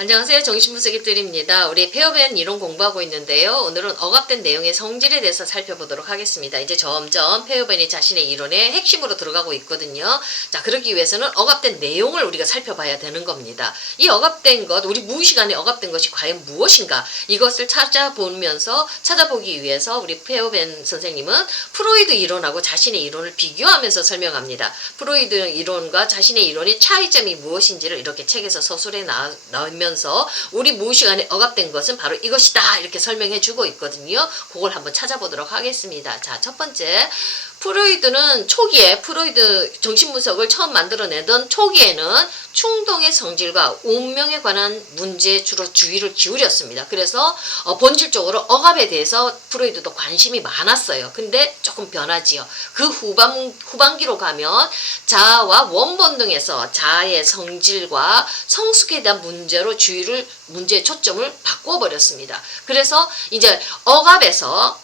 안녕하세요. 정신분석기들입니다. 우리 페어밴 이론 공부하고 있는데요. 오늘은 억압된 내용의 성질에 대해서 살펴보도록 하겠습니다. 이제 점점 페어밴이 자신의 이론의 핵심으로 들어가고 있거든요. 자, 그러기 위해서는 억압된 내용을 우리가 살펴봐야 되는 겁니다. 이 억압된 것, 우리 무의식 안에 억압된 것이 과연 무엇인가? 이것을 찾아보기 위해서 우리 페어밴 선생님은 프로이드 이론하고 자신의 이론을 비교하면서 설명합니다. 프로이드 이론과 자신의 이론의 차이점이 무엇인지를 이렇게 책에서 서술해 나오면서 우리 무의식 안에 억압된 것은 바로 이것이다 이렇게 설명해 주고 있거든요. 그걸 한번 찾아보도록 하겠습니다. 자, 첫 번째, 프로이드는 초기에 프로이드 정신분석을 처음 만들어내던 초기에는 충동의 성질과 운명에 관한 문제에 주로 주의를 기울였습니다. 그래서 본질적으로 억압에 대해서 프로이드도 관심이 많았어요. 근데 조금 변하지요. 그 후반기로 가면 자아와 원본능에서 자아의 성질과 성숙에 대한 문제의 초점을 바꿔버렸습니다. 그래서 이제 억압에서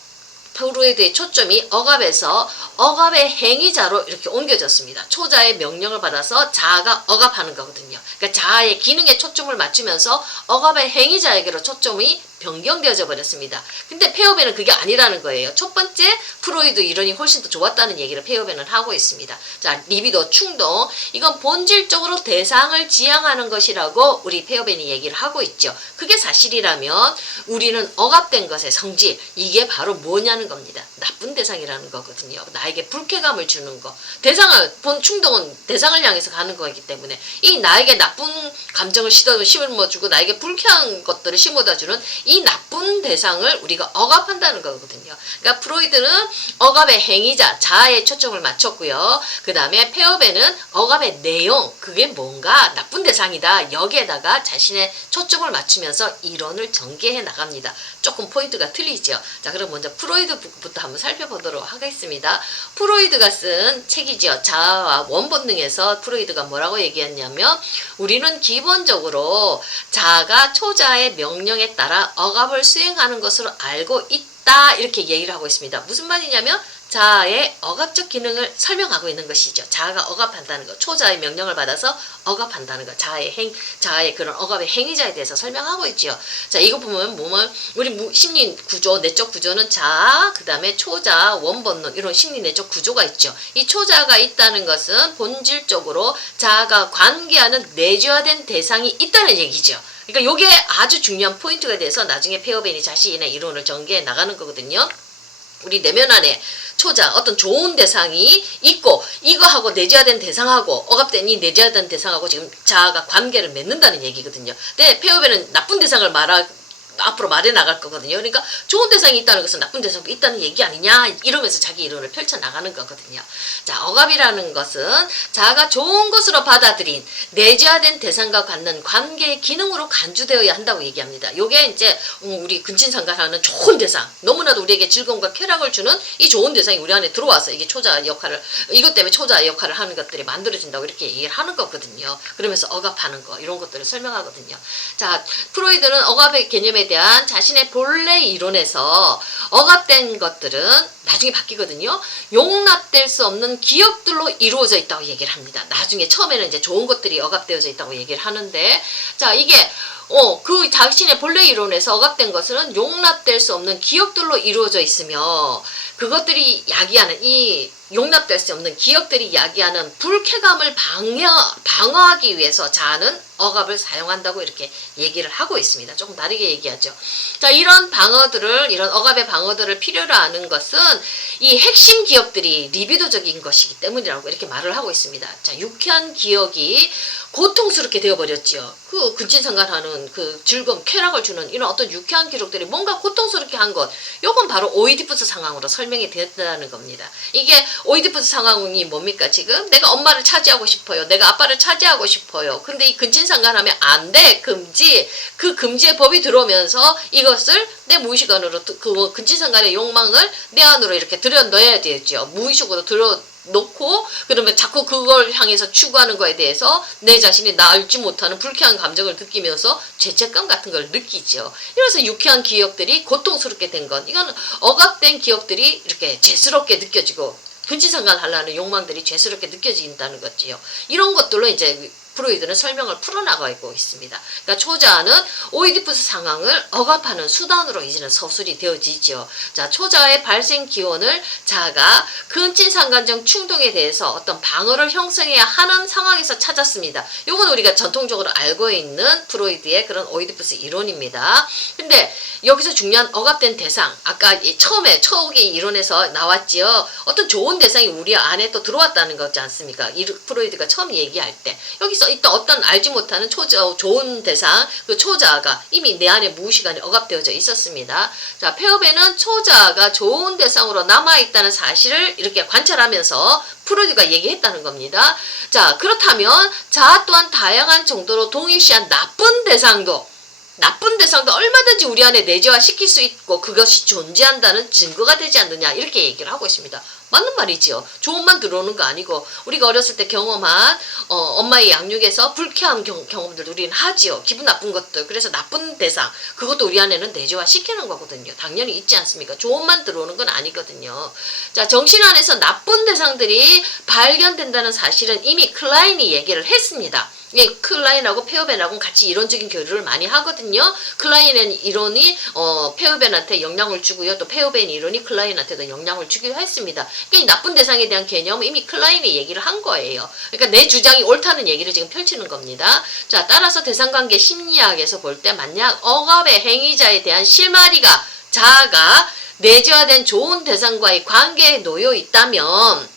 프로이드의 초점이 억압의 행위자로 이렇게 옮겨졌습니다. 초자의 명령을 받아서 자아가 억압하는 거거든요. 그러니까 자아의 기능에 초점을 맞추면서 억압의 행위자에게로 초점이 변경되어져 버렸습니다. 근데 페어밴은 그게 아니라는 거예요. 첫 번째, 프로이드 이론이 훨씬 더 좋았다는 얘기를 페어밴은 하고 있습니다. 자, 리비도, 충동, 이건 본질적으로 대상을 지향하는 것이라고 우리 페어밴이 얘기를 하고 있죠. 그게 사실이라면 우리는 억압된 것의 성질, 이게 바로 뭐냐는 겁니다. 나쁜 대상이라는 거거든요. 나에게 불쾌감을 주는 거. 충동은 대상을 향해서 가는 거이기 때문에 이 나에게 나쁜 감정을 심어주고 나에게 불쾌한 것들을 심어다주는 이 나쁜 대상을 우리가 억압한다는 거거든요. 그러니까 프로이드는 억압의 행위자, 자아에 초점을 맞췄고요. 그 다음에 페어밴은 억압의 내용, 그게 뭔가 나쁜 대상이다. 여기에다가 자신의 초점을 맞추면서 이론을 전개해 나갑니다. 조금 포인트가 틀리죠. 자, 그럼 먼저 프로이드부터 한번 살펴보도록 하겠습니다. 프로이드가 쓴 책이죠. 자아와 원본능에서 프로이드가 뭐라고 얘기했냐면, 우리는 기본적으로 자아가 초자의 명령에 따라 억압을 수행하는 것으로 알고 있다 이렇게 얘기를 하고 있습니다. 무슨 말이냐면 자아의 억압적 기능을 설명하고 있는 것이죠. 자아가 억압한다는 것, 초자의 명령을 받아서 억압한다는 것, 자아의 그런 억압의 행위자에 대해서 설명하고 있죠. 자, 이거 보면 우리 심리 구조, 내적 구조는 자아, 그 다음에 초자, 원본능 이런 심리 내적 구조가 있죠. 이 초자가 있다는 것은 본질적으로 자아가 관계하는 내재화된 대상이 있다는 얘기죠. 그러니까 이게 아주 중요한 포인트가 돼서 나중에 페어밴이 자신의 이론을 전개해 나가는 거거든요. 우리 내면 안에 초자, 어떤 좋은 대상이 있고 이거하고 내재화된 대상하고 억압된 이 내재화된 대상하고 지금 자아가 관계를 맺는다는 얘기거든요. 근데 페어밴은 나쁜 대상을 앞으로 말해 나갈 거거든요. 그러니까 좋은 대상이 있다는 것은 나쁜 대상도 있다는 얘기 아니냐 이러면서 자기 이론을 펼쳐나가는 거거든요. 자, 억압이라는 것은 자아가 좋은 것으로 받아들인 내재화된 대상과 갖는 관계의 기능으로 간주되어야 한다고 얘기합니다. 요게 이제 우리 근친상간하는 좋은 대상, 너무나도 우리에게 즐거움과 쾌락을 주는 이 좋은 대상이 우리 안에 들어와서 이게 이것 때문에 초자의 역할을 하는 것들이 만들어진다고 이렇게 얘기를 하는 거거든요. 그러면서 억압하는 거 이런 것들을 설명하거든요. 자, 프로이드는 억압의 개념에 대한 자신의 본래 이론에서 억압된 것들은 나중에 바뀌거든요. 용납될 수 없는 기억들로 이루어져 있다고 얘기를 합니다. 나중에 처음에는 이제 좋은 것들이 억압되어져 있다고 얘기를 하는데, 자, 이게 그 자신의 본래 이론에서 억압된 것은 용납될 수 없는 기억들로 이루어져 있으며, 그것들이 야기하는 이 용납될 수 없는 기억들이 야기하는 불쾌감을 방어하기 위해서 자아는 억압을 사용한다고 이렇게 얘기를 하고 있습니다. 조금 다르게 얘기하죠. 자, 이런 억압의 방어들을 필요로 하는 것은 이 핵심 기억들이 리비도적인 것이기 때문이라고 이렇게 말을 하고 있습니다. 자, 유쾌한 기억이 고통스럽게 되어버렸죠. 그 근친상간하는 그 즐거움, 쾌락을 주는 이런 어떤 유쾌한 기록들이 뭔가 고통스럽게 한 것, 요건 바로 오이디푸스 상황으로 설명이 되었다는 겁니다. 이게 오이디푸스 상황이 뭡니까? 지금 내가 엄마를 차지하고 싶어요. 내가 아빠를 차지하고 싶어요. 근데 이 근친상간하면 안 돼. 금지. 그 금지의 법이 들어오면서 이것을 내 무의식안으로 그 근친상간의 욕망을 내 안으로 이렇게 들여넣어야 되죠. 무의식으로 놓고 그러면 자꾸 그걸 향해서 추구하는 거에 대해서 내 자신이 나 알지 못하는 불쾌한 감정을 느끼면서 죄책감 같은 걸 느끼죠. 이래서 유쾌한 기억들이 고통스럽게 된 것, 이건 억압된 기억들이 이렇게 죄스럽게 느껴지고 근친상간 하려는 욕망들이 죄스럽게 느껴진다는 거지요. 이런 것들로 이제 프로이드는 설명을 풀어나가고 있습니다. 그러니까 초자아는 오이디푸스 상황을 억압하는 수단으로 이제는 서술이 되어지죠. 자, 초자아의 발생 기원을 자아가 근친상간적 충동에 대해서 어떤 방어를 형성해야 하는 상황에서 찾았습니다. 요건 우리가 전통적으로 알고 있는 프로이드의 그런 오이디푸스 이론입니다. 근데 여기서 중요한 억압된 대상, 아까 처음에 초기 이론에서 나왔지요. 어떤 좋은 대상이 우리 안에 또 들어왔다는 거지 않습니까? 프로이드가 처음 얘기할 때 여기서 있던 어떤 알지 못하는 좋은 대상, 그 초자아가 이미 내 안에 무의식간에 억압되어져 있었습니다. 자, 페어벤은 초자아가 좋은 대상으로 남아있다는 사실을 이렇게 관찰하면서 프로이드가 얘기했다는 겁니다. 자, 그렇다면 자아 또한 다양한 정도로 동일시한 나쁜 대상도 얼마든지 우리 안에 내재화시킬 수 있고 그것이 존재한다는 증거가 되지 않느냐, 이렇게 얘기를 하고 있습니다. 맞는 말이지요. 좋은만 들어오는 거 아니고 우리가 어렸을 때 경험한 엄마의 양육에서 불쾌한 경험들 우리는 하지요. 기분 나쁜 것들. 그래서 나쁜 대상, 그것도 우리 안에는 내재화시키는 거거든요. 당연히 있지 않습니까? 좋은만 들어오는 건 아니거든요. 자, 정신 안에서 나쁜 대상들이 발견된다는 사실은 이미 클라인이 얘기를 했습니다. 예, 클라인하고 페어벤하고는 같이 이론적인 교류를 많이 하거든요. 클라인의 이론이 페어벤한테 영향을 주고요. 또 페어벤 이론이 클라인한테도 영향을 주기도 했습니다. 그러니까 이 나쁜 대상에 대한 개념은 이미 클라인이 얘기를 한 거예요. 그러니까 내 주장이 옳다는 얘기를 지금 펼치는 겁니다. 자, 따라서 대상관계 심리학에서 볼 때 만약 억압의 행위자에 대한 실마리가 자아가 내재화된 좋은 대상과의 관계에 놓여 있다면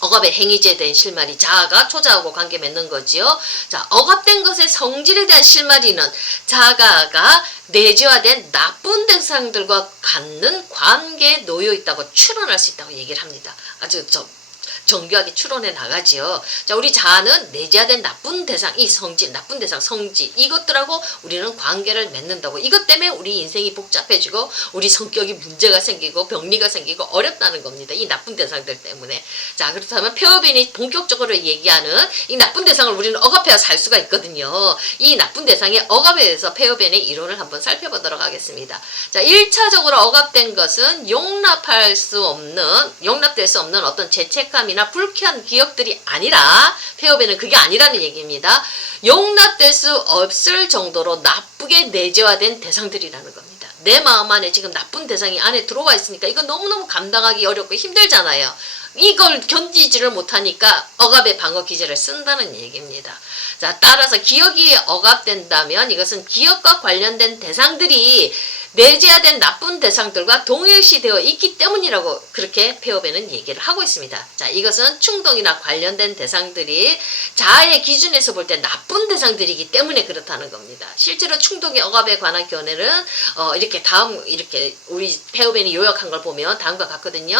억압의 행위제에 대한 실마리, 자아가 초자하고 관계 맺는 거지요. 자, 억압된 것의 성질에 대한 실마리는 자아가 내재화된 나쁜 대상들과 갖는 관계에 놓여 있다고 추론할 수 있다고 얘기를 합니다. 아주 정교하게 추론해 나가지요. 자, 우리 자아는 내재화된 나쁜 대상, 이 성질, 나쁜 대상, 성질, 이것들하고 우리는 관계를 맺는다고. 이것 때문에 우리 인생이 복잡해지고 우리 성격이 문제가 생기고 병리가 생기고 어렵다는 겁니다. 이 나쁜 대상들 때문에. 자, 그렇다면 페어벤이 본격적으로 얘기하는 이 나쁜 대상을 우리는 억압해야 살 수가 있거든요. 이 나쁜 대상의 억압에 대해서 페어벤의 이론을 한번 살펴보도록 하겠습니다. 자, 1차적으로 억압된 것은 용납될 수 없는 어떤 죄책감이나 불쾌한 기억들이 아니라, 페어벤은 그게 아니라는 얘기입니다. 용납될 수 없을 정도로 나쁘게 내재화된 대상들이라는 겁니다. 내 마음 안에 지금 나쁜 대상이 안에 들어와 있으니까 이건 너무너무 감당하기 어렵고 힘들잖아요. 이걸 견디지를 못하니까 억압의 방어 기제를 쓴다는 얘기입니다. 자, 따라서 기억이 억압된다면 이것은 기억과 관련된 대상들이 내재화된 나쁜 대상들과 동일시되어 있기 때문이라고 그렇게 페어벤은 얘기를 하고 있습니다. 자, 이것은 충동이나 관련된 대상들이 자아의 기준에서 볼 때 나쁜 대상들이기 때문에 그렇다는 겁니다. 실제로 충동의 억압에 관한 견해는 이렇게 우리 페어벤이 요약한 걸 보면 다음과 같거든요.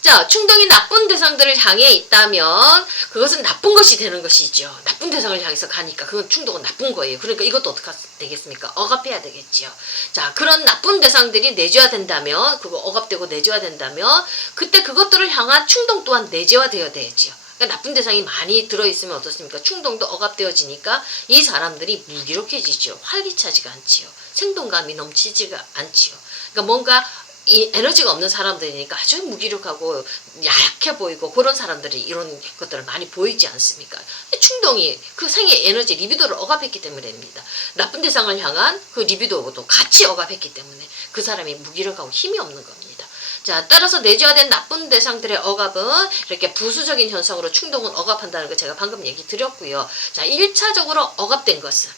자, 충동이 나쁜 대상들을 향해 있다면 그것은 나쁜 것이 되는 것이죠. 나쁜 대상을 향해서 가니까 그건 충동은 나쁜 거예요. 그러니까 이것도 어떻게 되겠습니까? 억압해야 되겠지요. 자, 그런 나쁜 대상들이 내재화된다면, 그거 억압되고 내재화된다면 그때 그것들을 향한 충동 또한 내재화되어야 되지요. 그러니까 나쁜 대상이 많이 들어있으면 어떻습니까? 충동도 억압되어지니까 이 사람들이 무기력해지죠. 활기차지가 않지요. 생동감이 넘치지가 않지요. 그러니까 뭔가 이 에너지가 없는 사람들이니까 아주 무기력하고 약해 보이고 그런 사람들이 이런 것들을 많이 보이지 않습니까? 충동이 그 생의 에너지, 리비도를 억압했기 때문입니다. 나쁜 대상을 향한 그 리비도도 같이 억압했기 때문에 그 사람이 무기력하고 힘이 없는 겁니다. 자, 따라서 내재화된 나쁜 대상들의 억압은 이렇게 부수적인 현상으로 충동은 억압한다는 거 제가 방금 얘기 드렸고요. 자, 1차적으로 억압된 것은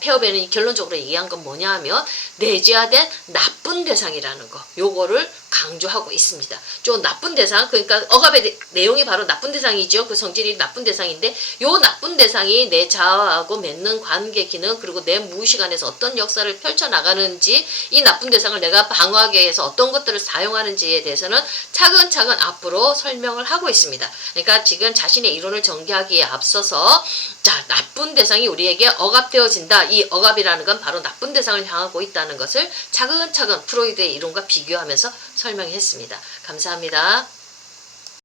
페어벤이 결론적으로 얘기한 건 뭐냐 하면 내재화된 나쁜 대상이라는 거, 요거를 강조하고 있습니다. 좀 나쁜 대상, 그러니까 억압의 내용이 바로 나쁜 대상이죠. 그 성질이 나쁜 대상인데 요 나쁜 대상이 내 자아하고 맺는 관계 기능, 그리고 내 무의식 안에서 어떤 역사를 펼쳐나가는지, 이 나쁜 대상을 내가 방어하기 위해서 어떤 것들을 사용하는지에 대해서는 차근차근 앞으로 설명을 하고 있습니다. 그러니까 지금 자신의 이론을 전개하기에 앞서서, 자, 나쁜 대상이 우리에게 억압되어진다. 이 억압이라는 건 바로 나쁜 대상을 향하고 있다는 것을 차근차근 프로이드의 이론과 비교하면서 설명했습니다. 감사합니다.